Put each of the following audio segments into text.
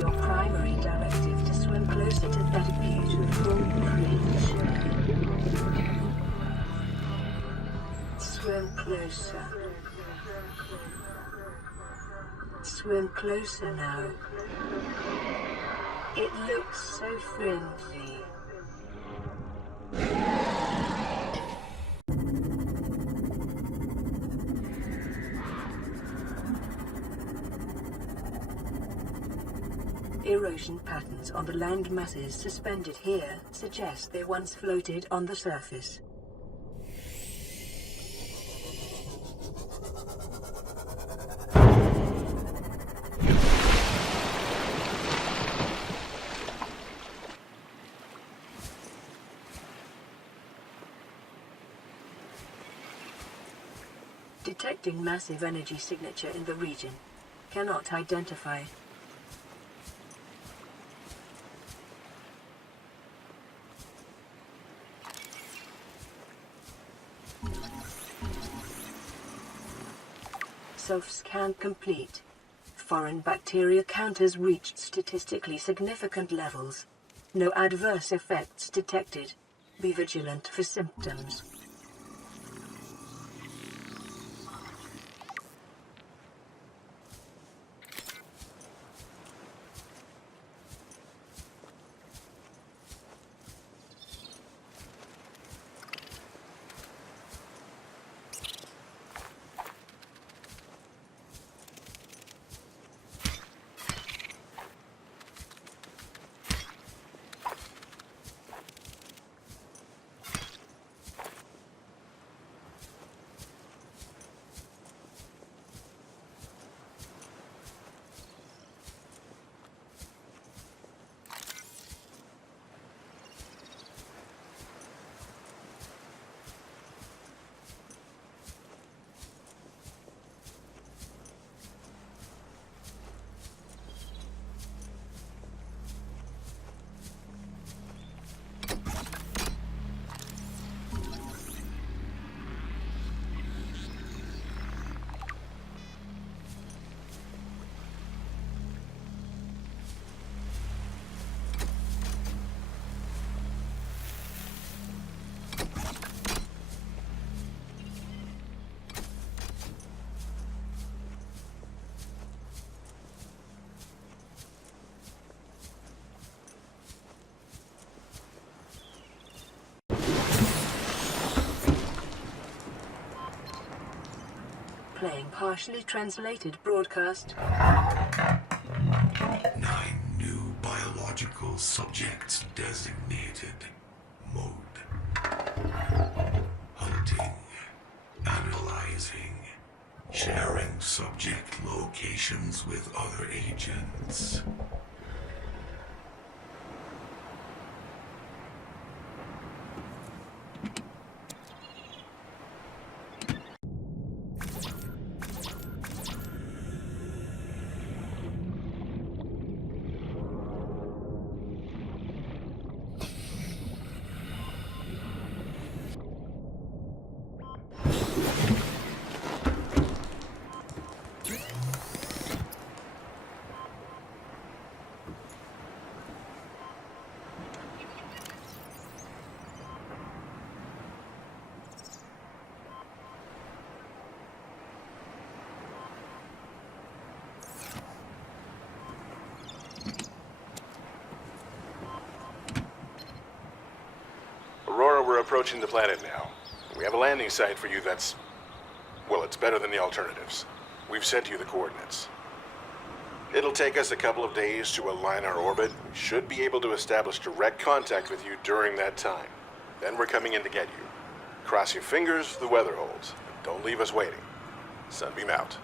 your primary directive to swim closer to that beautiful creature. Swim closer. Swim closer now. It looks so friendly. Erosion patterns on the land masses suspended here suggest they once floated on the surface. Detecting massive energy signature in the region. Cannot identify. Self-scan complete. Foreign bacteria counters reached statistically significant levels. No adverse effects detected. Be vigilant for symptoms. Playing partially translated broadcast. 9 new biological subjects designated. Mode. Hunting. Analyzing. Sharing subject locations with other agents. Aurora, we're approaching the planet now. We have a landing site for you that's... well, it's better than the alternatives. We've sent you the coordinates. It'll take us a couple of days to align our orbit. We should be able to establish direct contact with you during that time. Then we're coming in to get you. Cross your fingers the weather holds. Don't leave us waiting. Sunbeam out.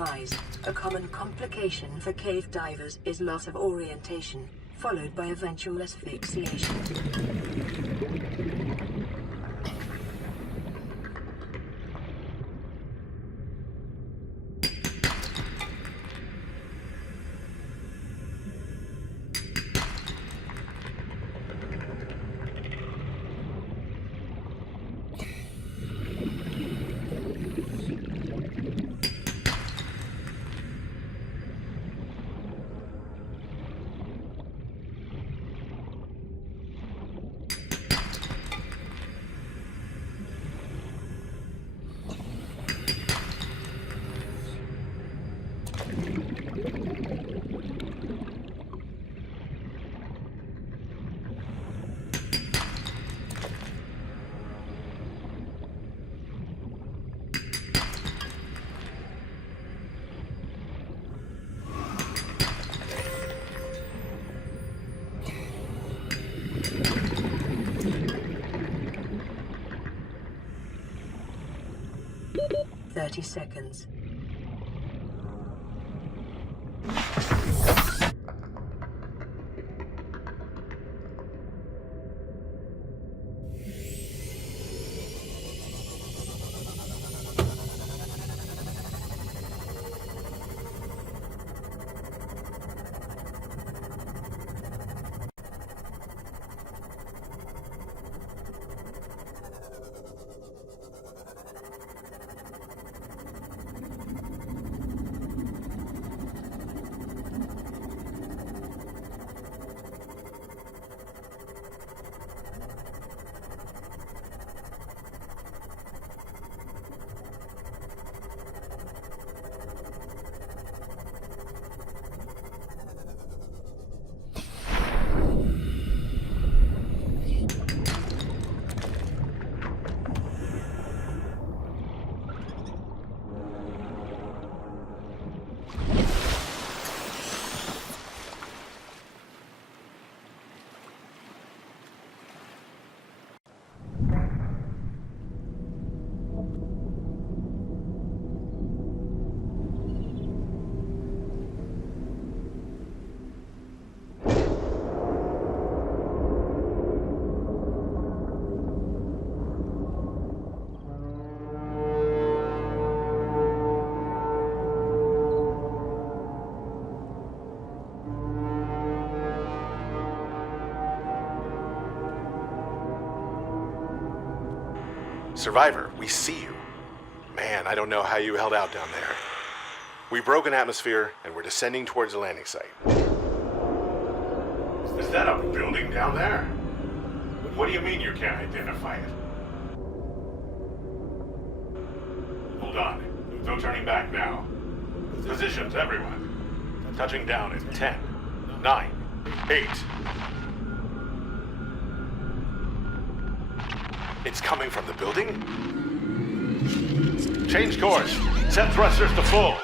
advised, a common complication for cave divers is loss of orientation, followed by eventual asphyxiation. Seconds. Survivor, we see you. Man, I don't know how you held out down there. We broke an atmosphere, and we're descending towards the landing site. Is that a building down there? What do you mean you can't identify it? Hold on. No turning back now. Positions, everyone. Touching down in 10, 9, 8. It's coming from the building? Change course. Set thrusters to full.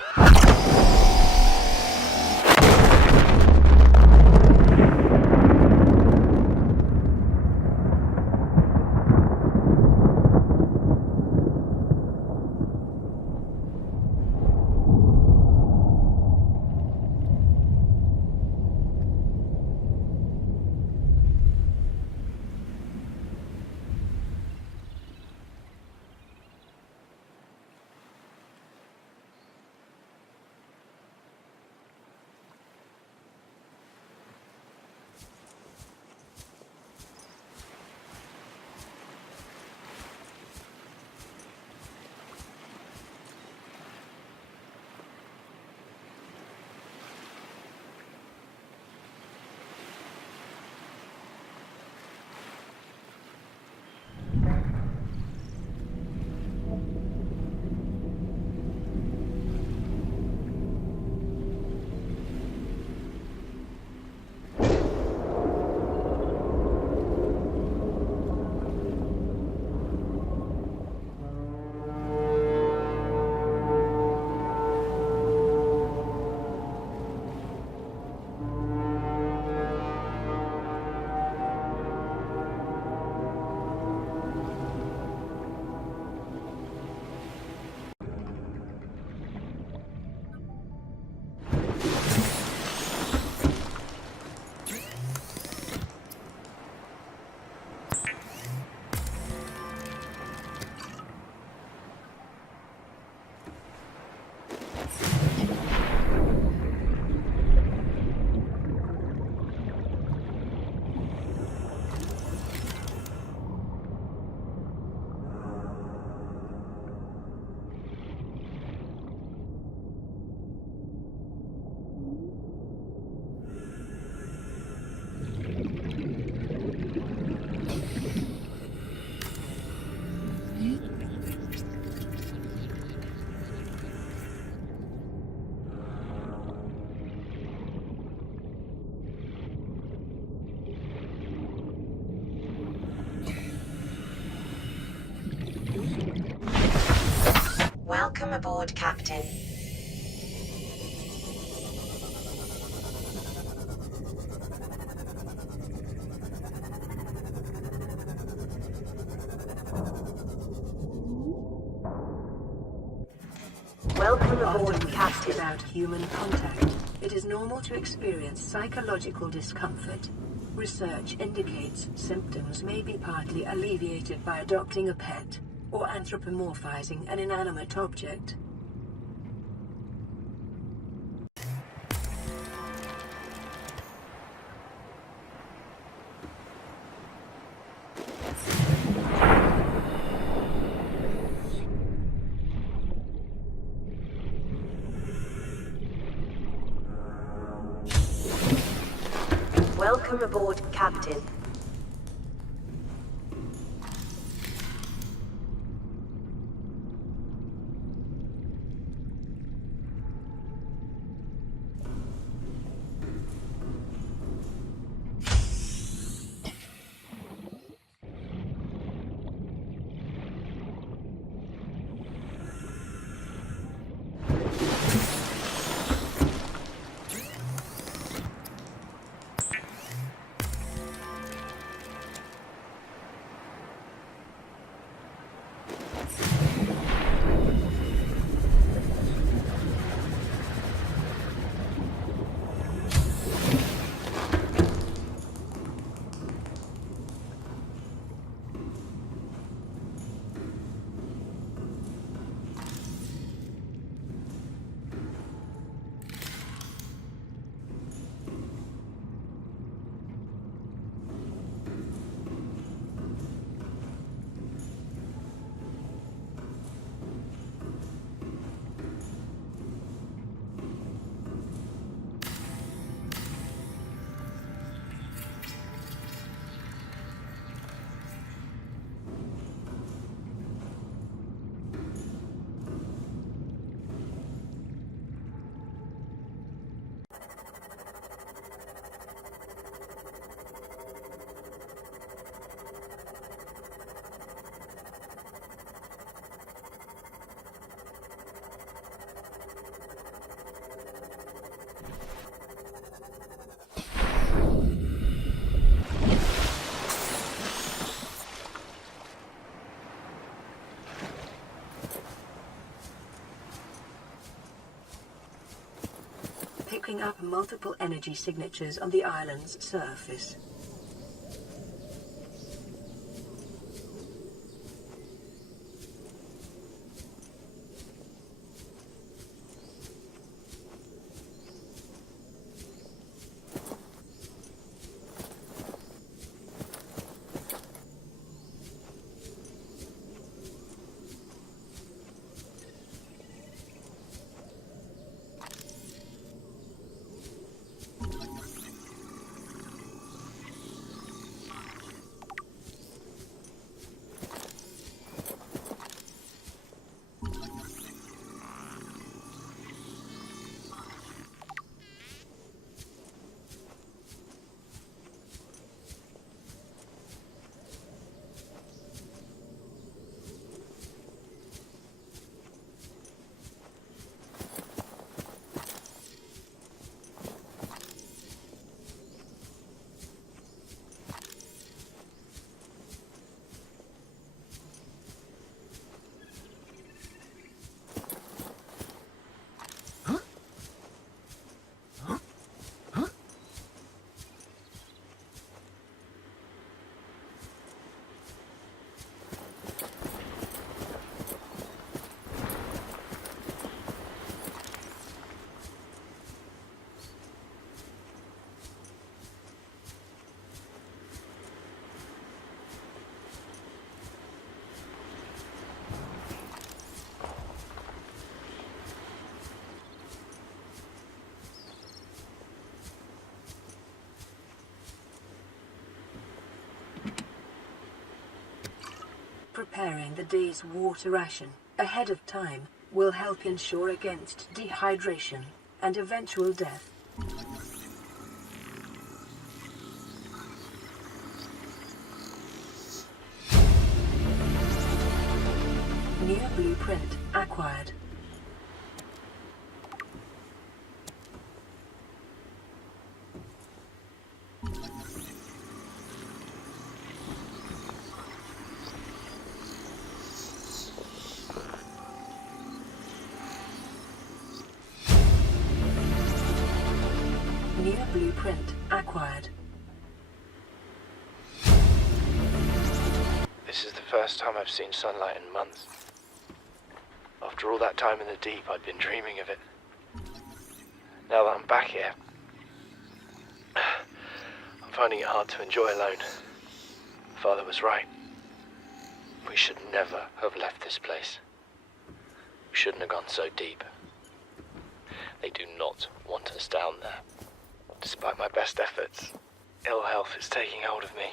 Welcome aboard, Captain. Welcome aboard, Captain. Without human contact, it is normal to experience psychological discomfort. Research indicates symptoms may be partly alleviated by adopting a pet or anthropomorphizing an inanimate object. Welcome aboard, Captain. Picking up multiple energy signatures on the island's surface. Preparing the day's water ration ahead of time will help ensure against dehydration and eventual death. New blueprint acquired. This is the first time I've seen sunlight in months. After all that time in the deep, I'd been dreaming of it. Now that I'm back here, I'm finding it hard to enjoy alone. Father was right. We should never have left this place. We shouldn't have gone so deep. They do not want us down there. Despite my best efforts, ill health is taking hold of me.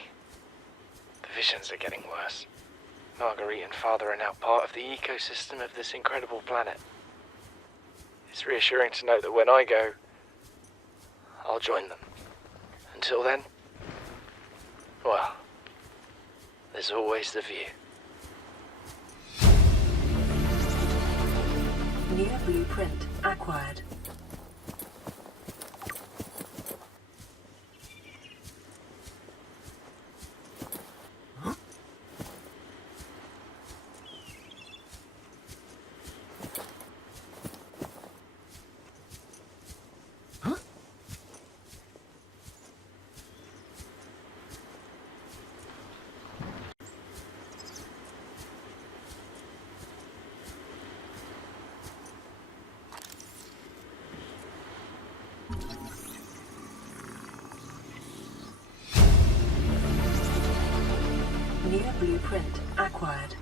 The visions are getting worse. Marguerite and Father are now part of the ecosystem of this incredible planet. It's reassuring to know that when I go, I'll join them. Until then, well, there's always the view. New blueprint acquired. New blueprint acquired.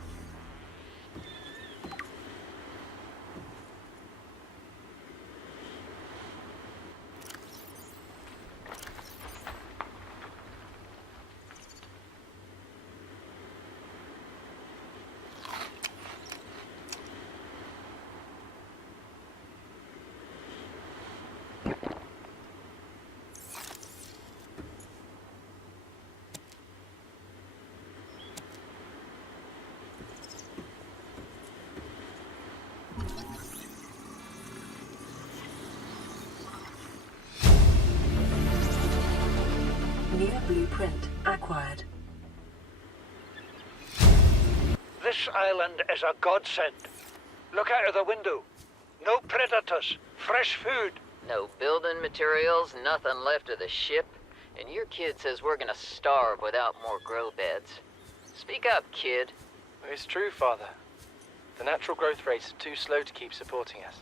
New blueprint acquired. This island is a godsend. Look out of the window. No predators, fresh food. No building materials, nothing left of the ship, and your kid says we're gonna starve without more grow beds. Speak up, kid. It's true, Father. The natural growth rates are too slow to keep supporting us.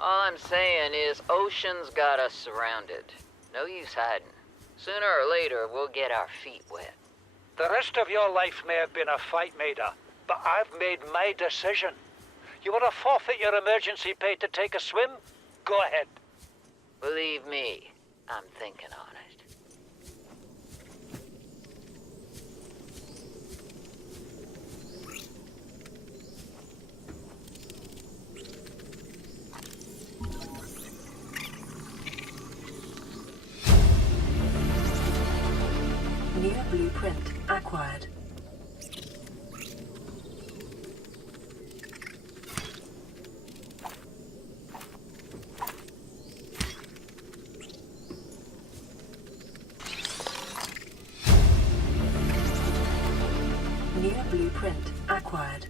All I'm saying is ocean's got us surrounded. No use hiding. Sooner or later, we'll get our feet wet. The rest of your life may have been a fight, Maida, but I've made my decision. You want to forfeit your emergency pay to take a swim? Go ahead. Believe me, I'm thinking on it. New blueprint acquired. New blueprint acquired.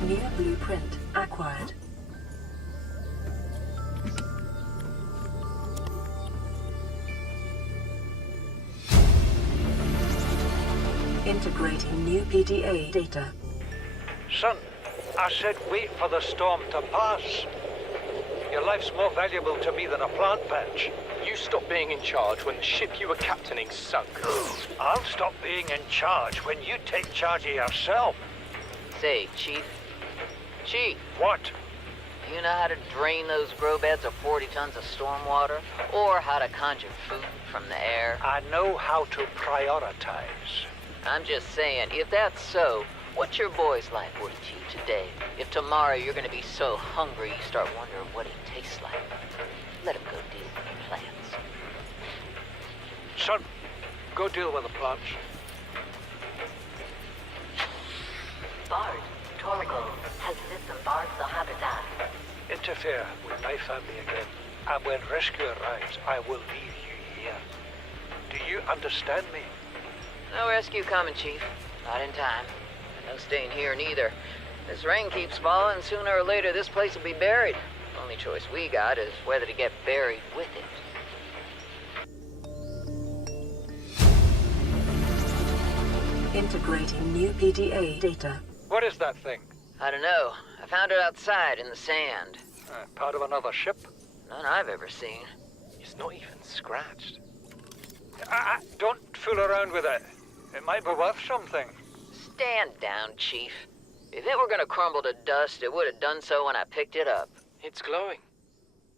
New blueprint acquired. Integrating new PDA data. Son, I said wait for the storm to pass. Your life's more valuable to me than a plant patch. You stopped being in charge when the ship you were captaining sunk. I'll stop being in charge when you take charge of yourself. Say, Chief. Chief, What? do you know how to drain those grow beds of 40 tons of stormwater? Or how to conjure food from the air? I know how to prioritize. I'm just saying, if that's so, what's your boy's life worth to you today? If tomorrow you're gonna be so hungry you start wondering what he tastes like, let him go deal with the plants. Son, go deal with the plants. Bard, Torgo has disembarked the habitat. Interfere with my family again, and when rescue arrives, I will leave you here. Do you understand me? No rescue coming, Chief. Not in time. No staying here neither. This rain keeps falling, sooner or later this place will be buried. Only choice we got is whether to get buried with it. Integrating new PDA data. What is that thing? I don't know. I found it outside in the sand. Part of another ship? None I've ever seen. It's not even scratched. Don't fool around with it. It might be worth something. Stand down, Chief. If it were gonna crumble to dust, it would have done so when I picked it up. It's glowing.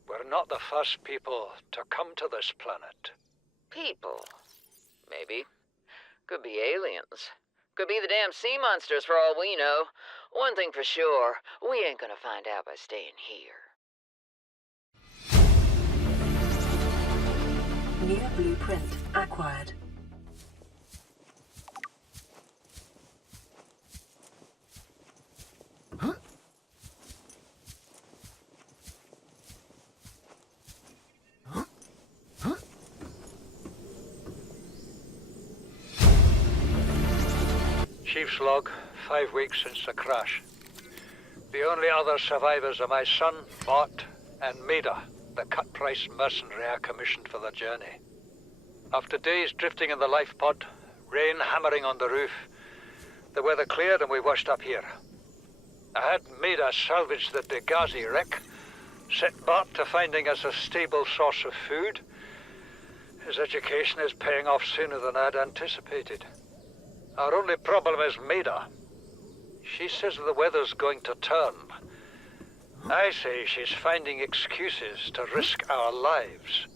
We're not the first people to come to this planet. People. Maybe. Could be aliens. Could be the damn sea monsters for all we know. One thing for sure, we ain't gonna find out by staying here. New blueprint acquired. Chief's log, 5 weeks since the crash. The only other survivors are my son, Bart, and Maida, the cut-price mercenary I commissioned for the journey. After days drifting in the life pod, rain hammering on the roof, the weather cleared and we washed up here. I had Maida salvage the DEGASI wreck, set Bart to finding us a stable source of food. His education is paying off sooner than I'd anticipated. Our only problem is Maida. She says the weather's going to turn. I say she's finding excuses to risk our lives.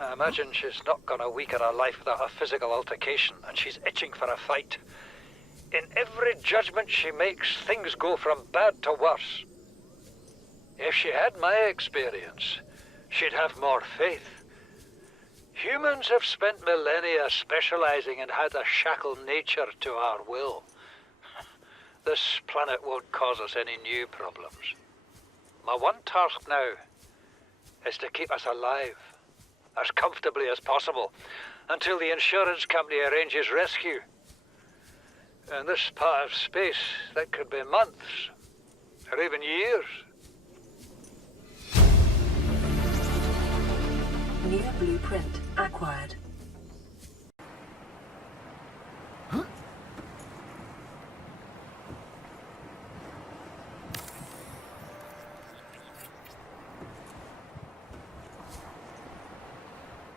I imagine she's not gonna weaken her life without a physical altercation, and she's itching for a fight. In every judgment she makes, things go from bad to worse. If she had my experience, she'd have more faith. Humans have spent millennia specializing in how to shackle nature to our will. This planet won't cause us any new problems. My one task now is to keep us alive, as comfortably as possible, until the insurance company arranges rescue. In this part of space, that could be months, or even years. New blueprint acquired.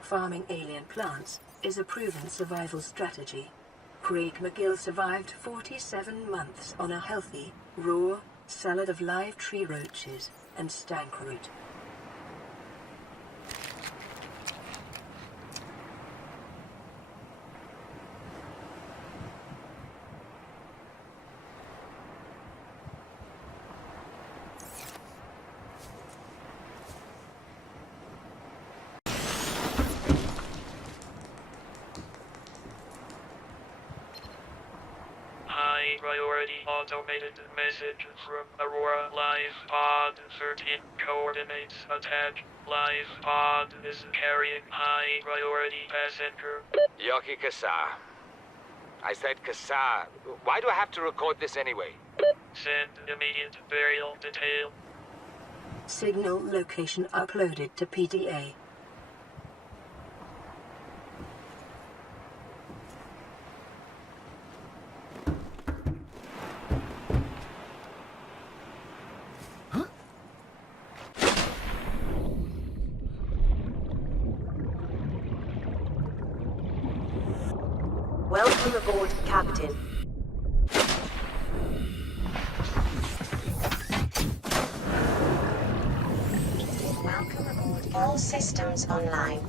Farming alien plants is a proven survival strategy. Craig McGill survived 47 months on a healthy, raw salad of live tree roaches and stank root. High priority automated message from Aurora Live Pod 13 coordinates attached. Live Pod is carrying high priority passenger. Yoki Kasa. I said Kasa. Why do I have to record this anyway? Send immediate burial detail. Signal location uploaded to PDA. Welcome aboard, Captain. Welcome aboard. All systems online.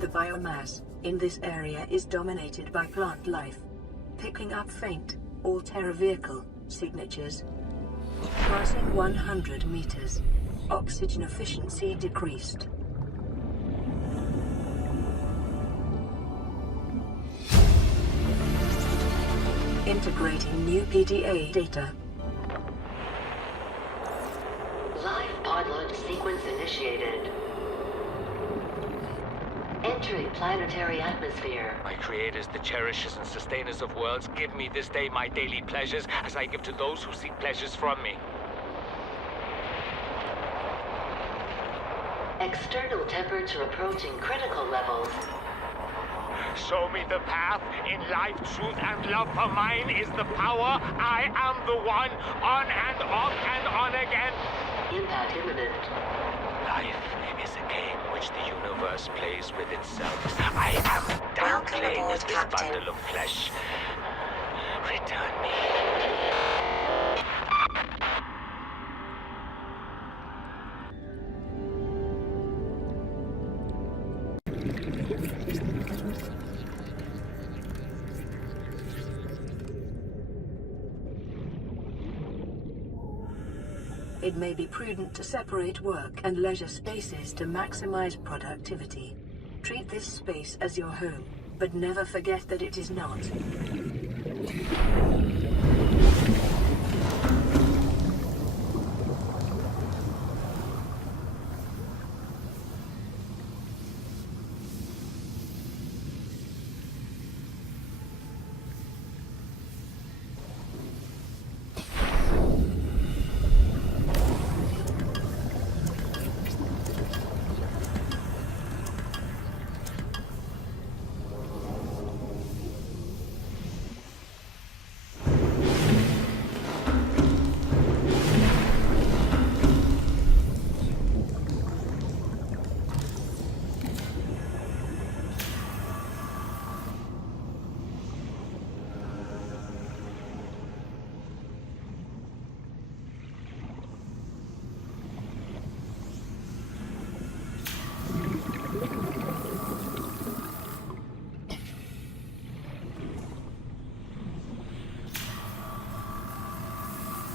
The biomass in this area is dominated by plant life, picking up faint all-terra vehicle signatures. Passing 100 meters, oxygen efficiency decreased. Integrating new PDA data. Live pod launch sequence initiated. Entering planetary atmosphere. My creators, the cherishers and sustainers of worlds, give me this day my daily pleasures as I give to those who seek pleasures from me. External temperature approaching critical levels. Show me the path. In life, truth, and love for mine is the power. I am the one. On and off and on again. Impact imminent. Life is a game which the universe plays with itself. I am done playing with this bundle of flesh. Return me. It may be prudent to separate work and leisure spaces to maximize productivity. Treat this space as your home, but never forget that it is not.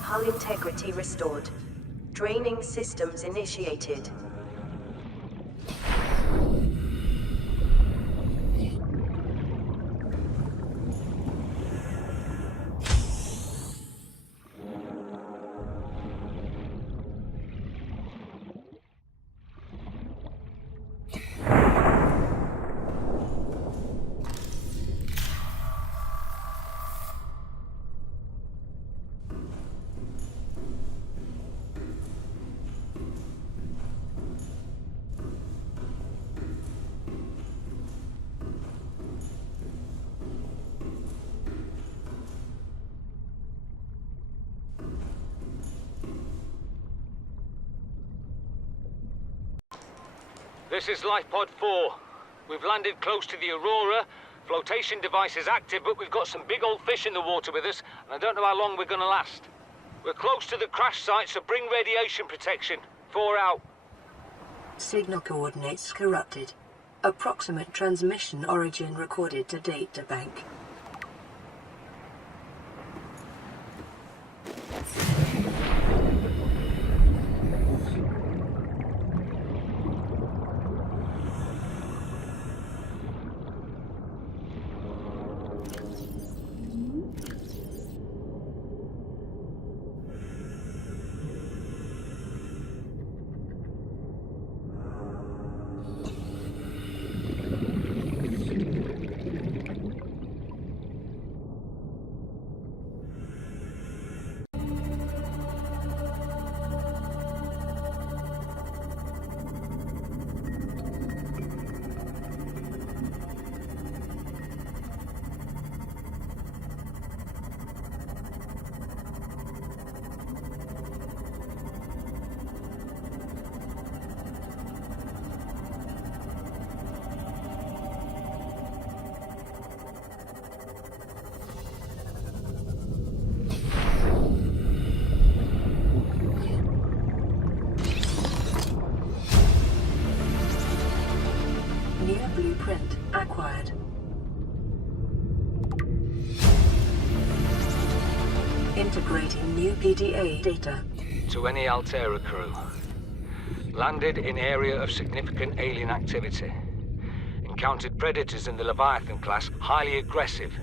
Hull integrity restored. Draining systems initiated. This is LifePod 4. We've landed close to the Aurora. Flotation device is active, but we've got some big old fish in the water with us, and I don't know how long we're gonna last. We're close to the crash site, so bring radiation protection. 4 out. Signal coordinates corrupted. Approximate transmission origin recorded to data bank. Engineer blueprint acquired. Integrating new PDA data. To any Altera crew. Landed in area of significant alien activity. Encountered predators in the Leviathan class, highly aggressive.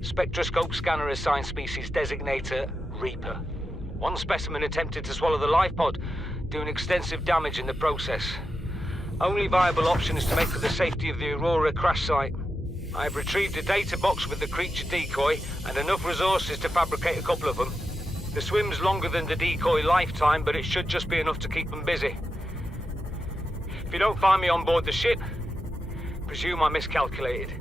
Spectroscope scanner assigned species designator Reaper. One specimen attempted to swallow the life pod, doing extensive damage in the process. Only viable option is to make for the safety of the Aurora crash site. I have retrieved a data box with the creature decoy and enough resources to fabricate a couple of them. The swim's longer than the decoy lifetime, but it should just be enough to keep them busy. If you don't find me on board the ship, presume I miscalculated.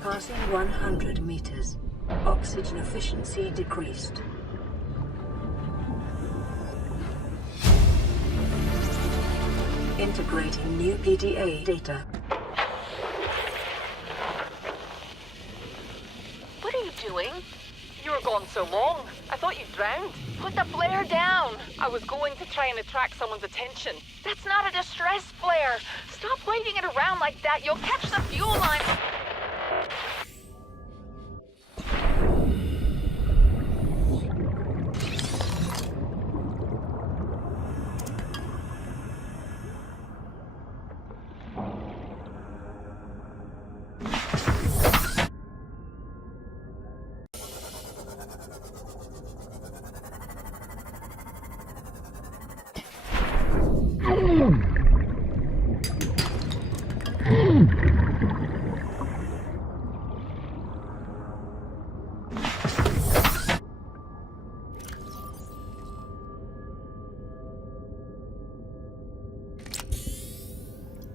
Passing 100 meters. Oxygen efficiency decreased. Integrating new PDA data. What are you doing? You were gone so long. I thought you drowned. Put the flare down. I was going to try and attract someone's attention. That's not a distress flare. Stop waving it around like that. You'll catch the fuel line.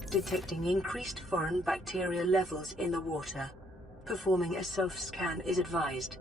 Detecting increased foreign bacteria levels in the water. Performing a self-scan is advised.